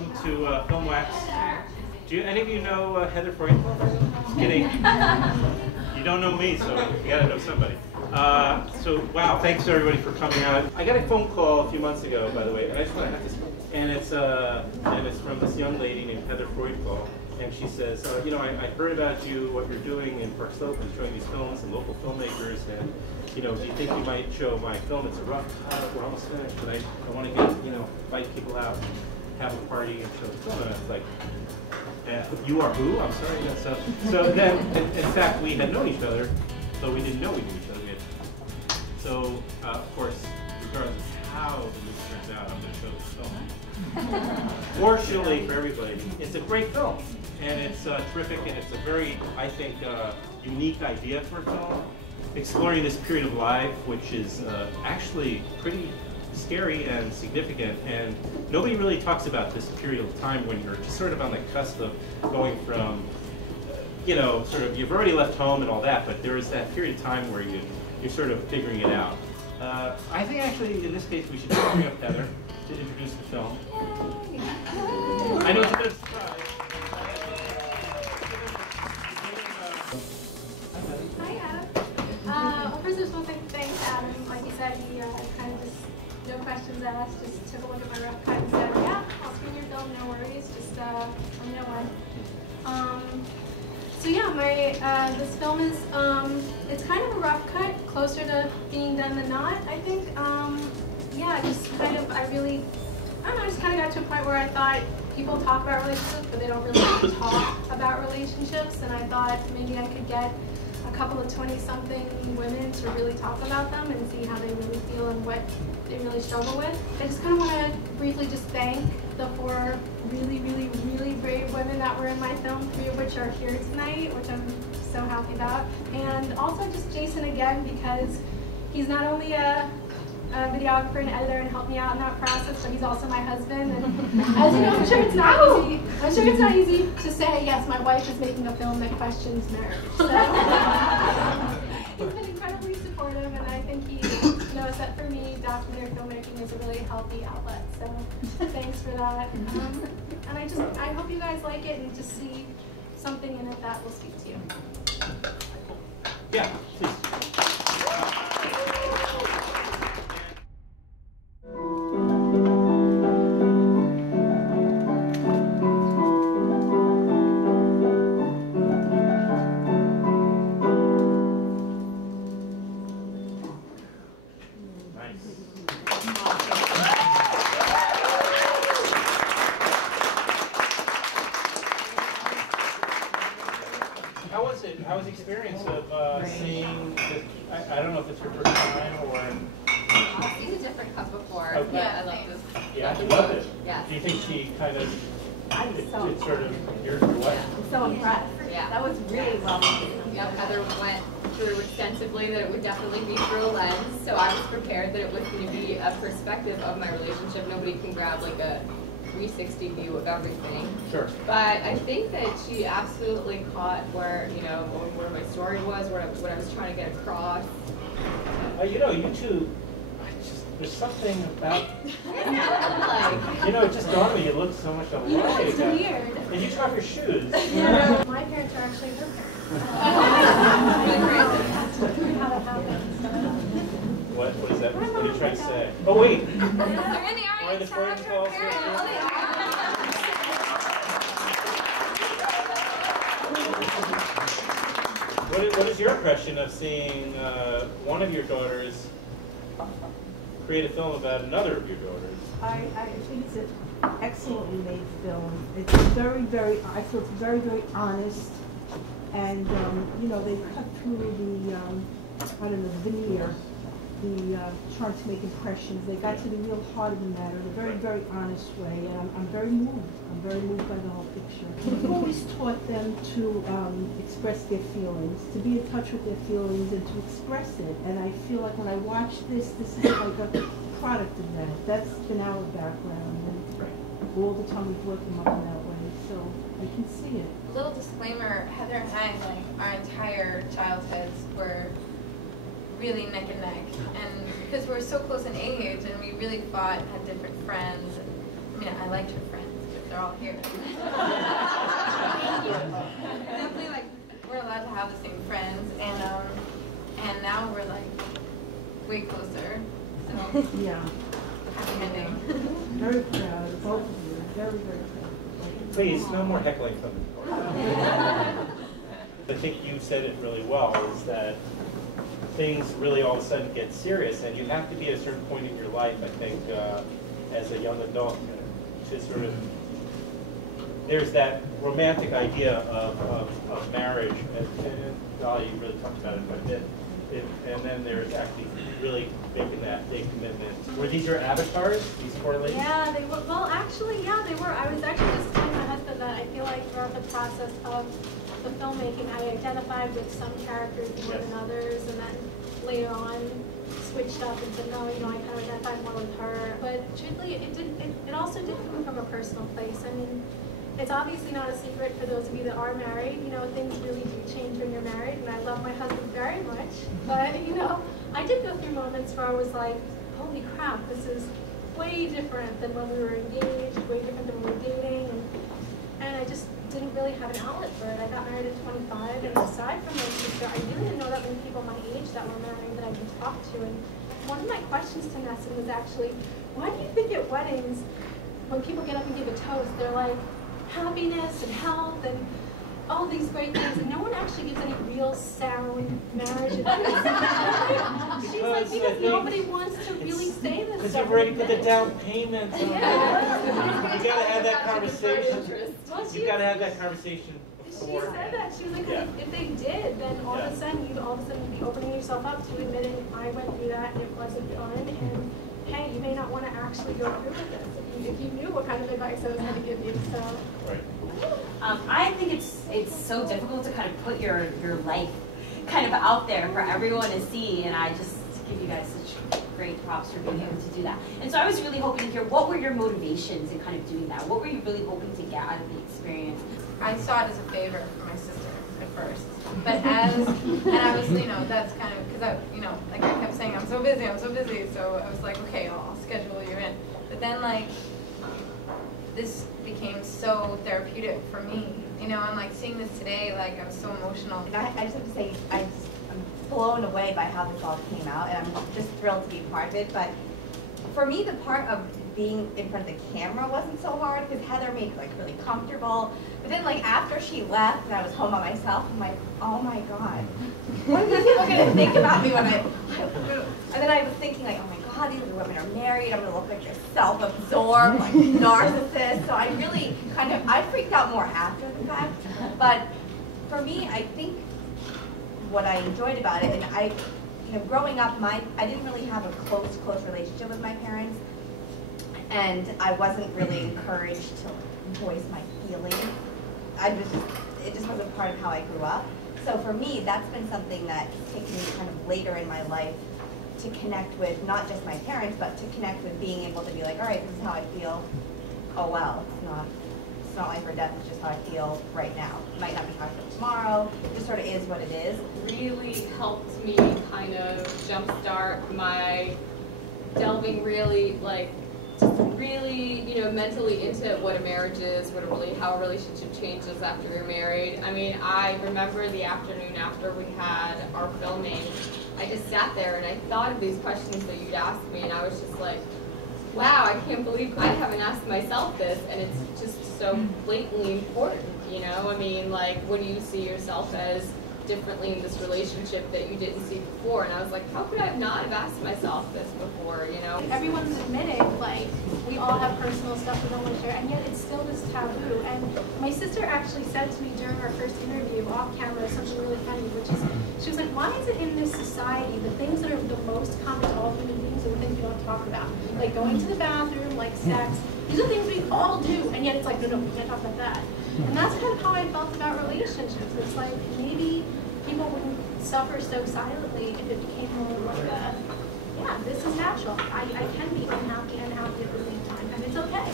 welcome to Filmwax. Do any of you know Heather Freudfeld? Just kidding. You don't know me, so you gotta know somebody. Wow, thanks everybody for coming out. I got a phone call a few months ago, by the way, and I just want to have this, and it's from this young lady named Heather Freudfeld, and she says, you know, I heard about you, what you're doing in Park Slope, and showing these films and local filmmakers, and you know, do you think you might show my film? It's a rough cut, we're almost finished, but I want to get, you know, invite people out and have a party and show the film. And it's like, you are who? I'm sorry. So then, in fact, we had known each other, though we didn't know we knew each other yet. So, of course, regardless of how the movie turns out, I'm going to show this film. Fortunately for everybody, it's a great film, and it's terrific, and it's a very, I think, unique idea for a film, exploring this period of life, which is actually pretty scary and significant, and nobody really talks about this period of time when you're just sort of on the cusp of going from, you know, sort of, you've already left home and all that, but there is that period of time where you're sort of figuring it out. I think actually, in this case, we should bring up Heather to introduce the film. I know it's a bit of a surprise. Hi, Adam. Well, first I just want to say thanks, Adam. Like you said, he kind of just, no questions asked, just took a look at my rough cut and said, yeah, I'll screen your film, no worries, just let me know when. So yeah, this film is, it's kind of a rough cut, closer to being done than not, I think. Yeah, just kind of, I don't know, I just kind of got to a point where I thought people talk about relationships, but they don't really talk about relationships, and I thought maybe I could get a couple of 20-something women to really talk about them and see how they really feel and what they really struggle with. I just kind of want to briefly just thank the 4 really, really, really brave women that were in my film, 3 of which are here tonight, which I'm so happy about. And also just Jason again, because he's not only a videographer and editor and helped me out in that process, but he's also my husband. And as you know, I'm sure it's not easy. I'm sure it's not easy to say, yes, my wife is making a film that questions marriage. So, he's been incredibly supportive, and I think he knows that for me, documentary filmmaking is a really healthy outlet. So thanks for that. And I hope you guys like it and just see something in it that will speak to you. Yeah, please. How was the experience of seeing this? I don't know if it's your first time or... I've seen a different cut before. Okay. Yeah, I love this. Yeah, you loved it. Yeah. Do you think she kind of... It's sort of your what? I'm so impressed. Yeah. That was really well made. Yep, Heather went through extensively that it would definitely be through a lens, so I was prepared that it was going to be a perspective of my relationship. Nobody can grab like a 360 view of everything. Sure. But I think that she absolutely caught where, you know, where my story was, what I was trying to get across. You know, you two, there's something about... Like, you know, it just dawned on me, you look so much alike. You know, it's weird. And you took off your shoes. Yeah. My parents are actually her parents. How that happened. What is that? What are you trying to say? Oh, wait. they're in the Are the friends calls? What is your impression of seeing one of your daughters create a film about another of your daughters? I think it's an excellently made film. It's very, I feel it's very, very honest. And, you know, they cut through the, I don't know, veneer, trying to make impressions. They got to the real heart of the matter in a very, very honest way. And I'm very moved. I'm very moved by the whole picture. We've always taught them to express their feelings, to be in touch with their feelings and to express it. And I feel like when I watch this is like a product of that. That's been our background. And all the time we've brought them up in that way. So I can see it. A little disclaimer, Heather and I, like, our entire childhoods were really neck and neck. And because we're so close in age and we really fought, had different friends. And, I mean, I liked her friends, but they're all here. Definitely, like, we're allowed to have the same friends, and now we're like way closer. So Yeah. happy ending. Very proud of both of you. Very, very proud. Please, no more heckling from the floor. I think you said it really well, is that things really all of a sudden get serious, and you have to be at a certain point in your life, I think, as a young adult, to sort of, there's that romantic idea of marriage, and Dolly, you really talked about it quite a bit, and then there's actually really making that big commitment. Were these your avatars, these four ladies? Yeah, they were. Well, actually, yeah, they were. I was actually just telling my husband that I feel like throughout the process of the filmmaking, I identified with some characters more than others, and then later on switched up and said, no, you know, I kind of identified more with her. But truthfully, it also did come from a personal place. I mean, it's obviously not a secret for those of you that are married. You know, things really do change when you're married, and I love my husband very much. But, you know, I did go through moments where I was like, holy crap, this is way different than when we were engaged, way different than when we were dating, and I just didn't really have an outlet for it. I got married at 25, and aside from my sister, I really didn't know that many people my age that were married that I could talk to. And one of my questions to Nessun was actually, why do you think at weddings, when people get up and give a toast, they're like, happiness and health and all these great things, and no one actually gives any real sound marriage advice. She's like, because nobody wants to really say this Because stuff. you've already put the down payment on it. Yeah. You gotta have that conversation. Well, You gotta have that conversation She before. said that. She was like, Yeah. if they did, then all of a sudden you'd be opening yourself up to admitting I went through that and it wasn't fun, and hey, you may not want to actually go through with this if you knew what kind of advice I was going to give you. So. Right. I think it's so difficult to kind of put your life kind of out there for everyone to see, and I just give you guys such great props for being able to do that. And so I was really hoping to hear, what were your motivations in kind of doing that? What were you really hoping to get out of the experience? I saw it as a favor for my sister at first, but and I was, you know, that's kind of, because I, you know, like I kept saying, I'm so busy, so I was like, okay, I'll schedule you in. But then, like, this became so therapeutic for me, you know, and like seeing this today, like I was so emotional. I just have to say, I'm blown away by how this all came out, and I'm just thrilled to be part of it. But for me, the part of being in front of the camera wasn't so hard, because Heather made like really comfortable. But then like after she left and I was home by myself, I'm like, oh my God, what are these people gonna think about me when and then I was thinking like, oh my God, these women are married, I'm gonna look like they're self-absorbed, like narcissists. So I really I freaked out more after the fact. But for me, I think what I enjoyed about it, and you know, growing up, I didn't really have a close relationship with my parents, and I wasn't really encouraged to voice my feelings. It just wasn't part of how I grew up. So for me, that's been something that's taken me kind of later in my life to connect with not just my parents, but to connect with being able to be like, all right, this is how I feel. Oh well, it's not life or death, it's just how I feel right now. It might not be how I feel tomorrow. It just sort of is what it is. Really helped me kind of jumpstart my delving really, like, just really, you know, mentally into what a marriage is, how a relationship changes after you're married. I mean, I remember the afternoon after we had our filming, I just sat there and I thought of these questions that you'd asked me, and I was just like, wow, I can't believe I haven't asked myself this, and it's just so blatantly important, you know? I mean, like, what do you see yourself as differently in this relationship that you didn't see before? And I was like, how could I not have asked myself this before, you know? Everyone's admitting, like, we all have personal stuff we don't want to share, and yet it's still this taboo. And my sister actually said to me during our first interview off camera something really funny, which is, she was like, why is it in this society the things that are the most common to all human beings are the things we don't talk about? Like going to the bathroom, like sex. These are things we all do, and yet it's like, no, we can't talk about that. And that's kind of how I felt about relationships. It's like, maybe people wouldn't suffer so silently if it became more like a, yeah, this is natural. I can be unhappy and happy at the same time, and it's okay.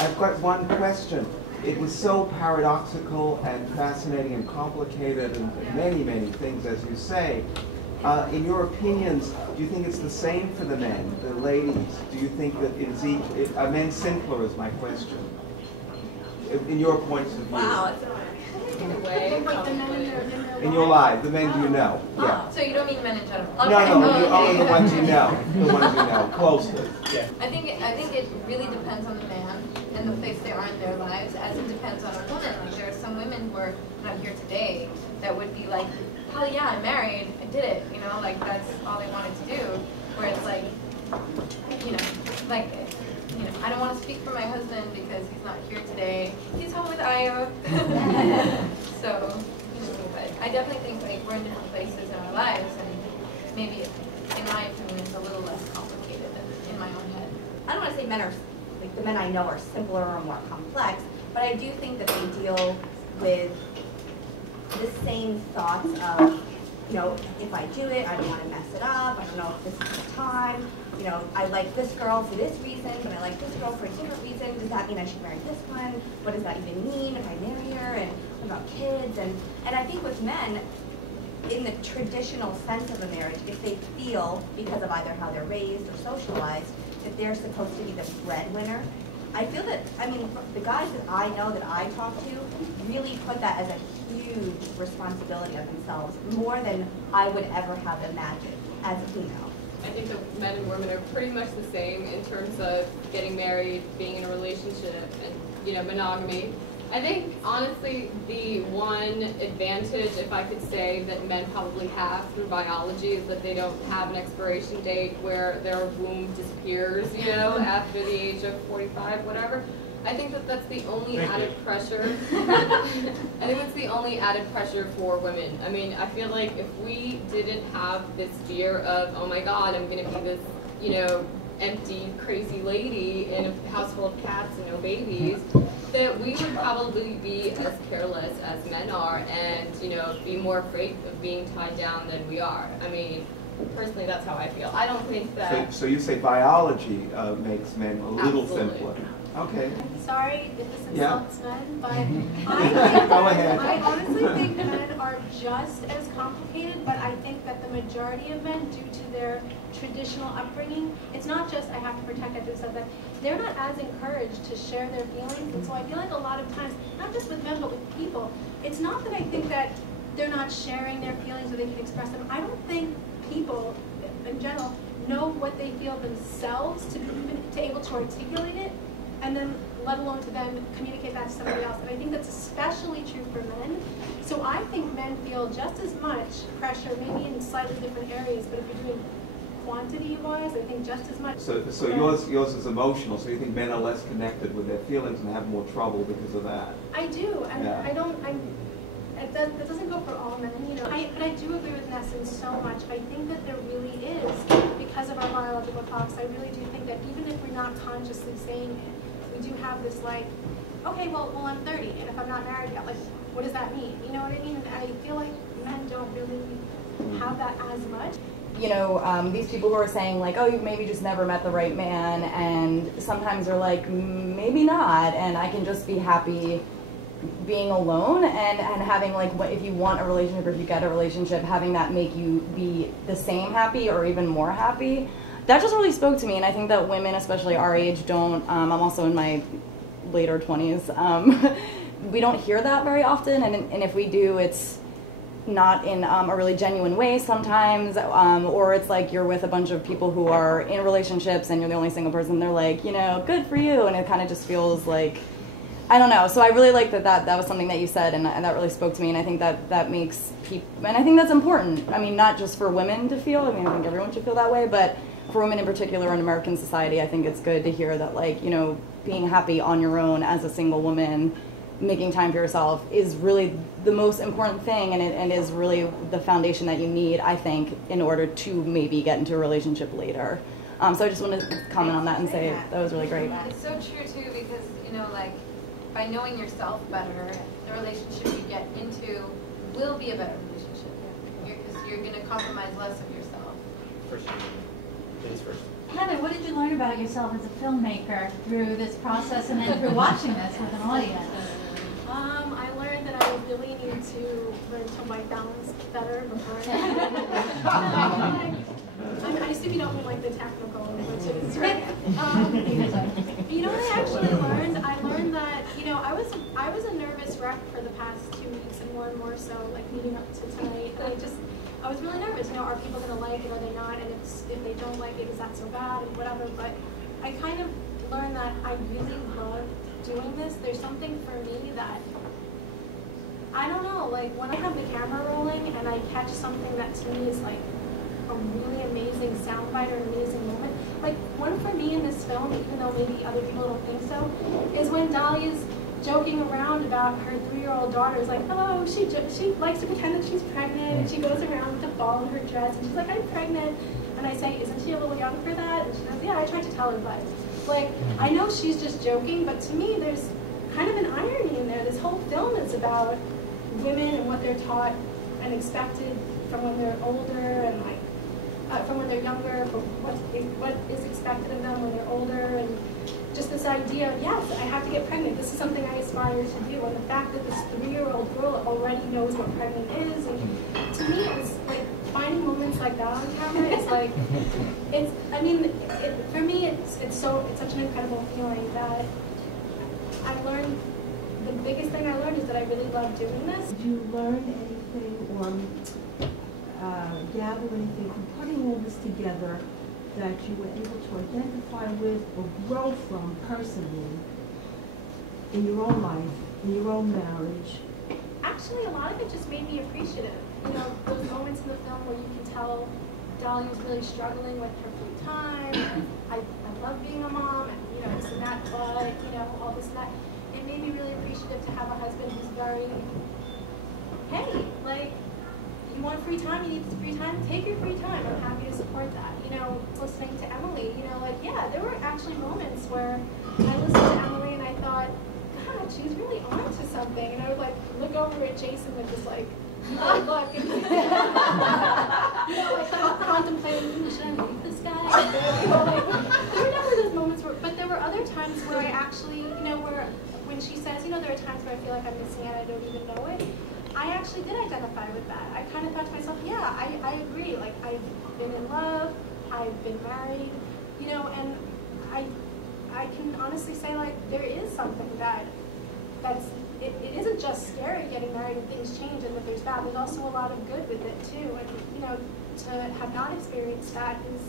I've got one question. It was so paradoxical and fascinating and complicated and many, many things, as you say. In your opinions, do you think it's the same for the men, the ladies? Do you think that are men simpler, is my question? in your points of view? Wow, it's in a way. Like the men in their In your lives, the men you know. Yeah. So you don't mean men in general? No, only the ones you know. The ones you know closely. Yeah. I think it really depends on the man and the place they are in their lives, as it depends on a woman. Like there are some women who are not here today that would be like, hell yeah, I'm married, I did it, you know, like that's all they wanted to do. Where it's like, you know, like, you know, I don't want to speak for my husband because he's not here today. He's home with Io. So, you know, but I definitely think like we're in different places in our lives, and maybe, in my opinion, it's a little less complicated than in my own head. I don't want to say men are, like the men I know are simpler or more complex, but I do think that they deal with the same thoughts of, you know, if I do it, I don't want to mess it up, I don't know if this is the time, you know, I like this girl for this reason, but I like this girl for a different reason, does that mean I should marry this one? What does that even mean if I marry her? And what about kids? And I think with men, in the traditional sense of a marriage, if they feel, because of either how they're raised or socialized, that they're supposed to be the breadwinner, I feel that, I mean, the guys that I know, that I talk to, really put that as a huge responsibility on themselves, more than I would ever have imagined as a female. I think that men and women are pretty much the same in terms of getting married, being in a relationship, and, you know, monogamy. I think, honestly, the one advantage, if I could say, that men probably have through biology is that they don't have an expiration date where their womb disappears, you know, after the age of 45, whatever. I think that that's the only added pressure. I think that's the only added pressure for women. I mean, I feel like if we didn't have this fear of, oh my God, I'm going to be this, you know, empty, crazy lady in a house full of cats and no babies, that we would probably be as careless as men are and, you know, be more afraid of being tied down than we are. I mean, personally, that's how I feel. I don't think that... So you say biology makes men a little Absolutely. simpler. Okay. Sorry if this insults men, but Go ahead. I honestly think men are just as complicated, but I think that the majority of men, due to their traditional upbringing, it's not just I have to protect, I do stuff, that they're not as encouraged to share their feelings, and so I feel like a lot of times, not just with men, but with people, it's not that I think that they're not sharing their feelings or they can express them. I don't think people, in general, know what they feel themselves to be able to articulate it, and then let alone to then communicate that to somebody else. And I think that's especially true for men. So I think men feel just as much pressure, maybe in slightly different areas, but if you're doing quantity-wise, I think just as much. So yours is emotional, so you think men are less connected with their feelings and have more trouble because of that? I do, and yeah. that doesn't go for all men, you know. But I do agree with Nessun so much. I think that there really is, because of our biological clocks, I really do think that even if we're not consciously saying it, we do have this like, okay, well I'm 30, and if I'm not married yet, like, what does that mean? You know what I mean? And I feel like men don't really have that as much. You know, these people who are saying like, oh, you've maybe just never met the right man, and sometimes they're like, maybe not, and I can just be happy being alone and having like, if you want a relationship or if you get a relationship, having that make you be the same happy or even more happy. That just really spoke to me, and I think that women, especially our age, don't, I'm also in my later 20s, we don't hear that very often, and if we do, it's not in a really genuine way sometimes, or it's like you're with a bunch of people who are in relationships and you're the only single person, they're like, you know, good for you, and it kind of just feels like, I don't know. So I really like that was something that you said, and that really spoke to me, and I think that makes people, and I think that's important. I mean, not just for women to feel, I mean, I think everyone should feel that way, but for women in particular in American society, I think it's good to hear that, like, you know, being happy on your own as a single woman, making time for yourself is really the most important thing, and it is really the foundation that you need, I think, in order to maybe get into a relationship later. So I just wanted to comment on that and say that was really great. It's so true too, because, you know, like, by knowing yourself better, the relationship you get into will be a better relationship. Because you're going to compromise less of yourself. First, ladies first. Heather, what did you learn about yourself as a filmmaker through this process and then through watching this with an audience? I learned that I really need to learn to white balance better before I assume you don't mean like the technical, which is right. You know what I actually learned? I learned that, you know, I was rec for the past 2 weeks and more so, like leading up to tonight. And I was really nervous, you know, are people gonna like it, are they not? And if they don't like it, is that so bad and whatever, but I kind of learned that I really love doing this. There's something for me that, I don't know, like when I have the camera rolling and I catch something that to me is like a really amazing soundbite or an amazing moment. Like one for me in this film, even though maybe other people don't think so, is when Dahlia's joking around about her 3-year-old daughter's like, oh, she likes to pretend that she's pregnant, and she goes around with a ball in her dress, and she's like, I'm pregnant. And I say, isn't she a little young for that? And she goes, yeah, I tried to tell her, but like, I know she's just joking, but to me, there's kind of an irony in there. This whole film is about women and what they're taught and expected from when they're older, and like from when they're younger, from what is expected of them when they're older, and just this idea of, yes, I have to get pregnant. This is something I aspire to do, and the fact that this 3-year-old girl already knows what pregnant is, and to me, it was like finding moments like that on camera is like, for me, it's such an incredible feeling that I learned. The biggest thing I learned is that I really love doing this. Did you learn anything or gather anything from putting all this together that you were able to identify with or grow from personally in your own life, in your own marriage? Actually, a lot of it just made me appreciative. You know, those moments in the film where you can tell Dahlia was really struggling with her free time. I love being a mom, and you know, this and that, but you know, all this and that. It made me really appreciative to have a husband who's very, hey, like, you want free time, you need free time, take your free time. I'm happy to support that. You know, listening to Emily, you know, like, yeah, there were actually moments where I listened to Emily and I thought, God, she's really on to something. And I would like look over at Jason with just like, look, and, you know, like contemplating, should I leave this guy? You know, like, there were never those moments where, but there were other times where I actually, you know, where when she says, you know, there are times where I feel like I'm missing out, I don't even know it. I actually did identify with that. I kind of thought to myself, yeah, I agree. Like, I've been in love, I've been married, you know, and I can honestly say, like, there is something it isn't just scary getting married and things change and that there's bad. There's also a lot of good with it, too. And, you know, to have not experienced that is,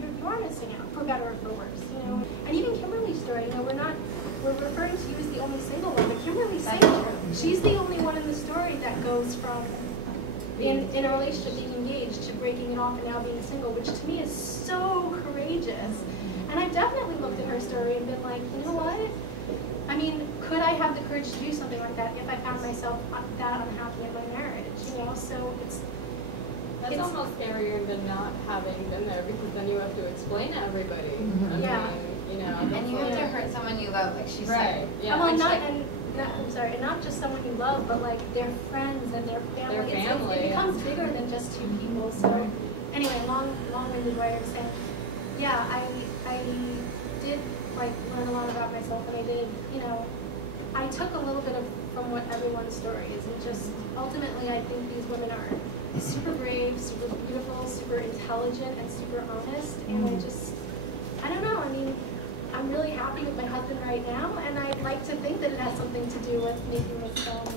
you are missing out, for better or for worse, you know. And even Kimberly's story, you know, we're referring to you as the only single one, but Kimberly's single. She's the only one in the story that goes from in a relationship being engaged to breaking it off and now being single, which to me is so courageous. And I've definitely looked at her story and been like, you know what? I mean, could I have the courage to do something like that if I found myself that unhappy in my marriage, you know? So it's almost scarier than not having been there, because then you have to explain to everybody. I mean, you know, and you have to hurt someone you love, like she said. Yeah. Well, and not just someone you love, but like their friends and their family. It becomes bigger than just two people. So anyway, long-winded way of saying, yeah, I did like learn a lot about myself, and I did, you know, I took a little bit from what everyone's story is, and just ultimately I think these women are super brave, super beautiful, super intelligent, and super honest, and I don't know, I mean, I'm really happy with my husband right now, and I'd like to think that it has something to do with making this film.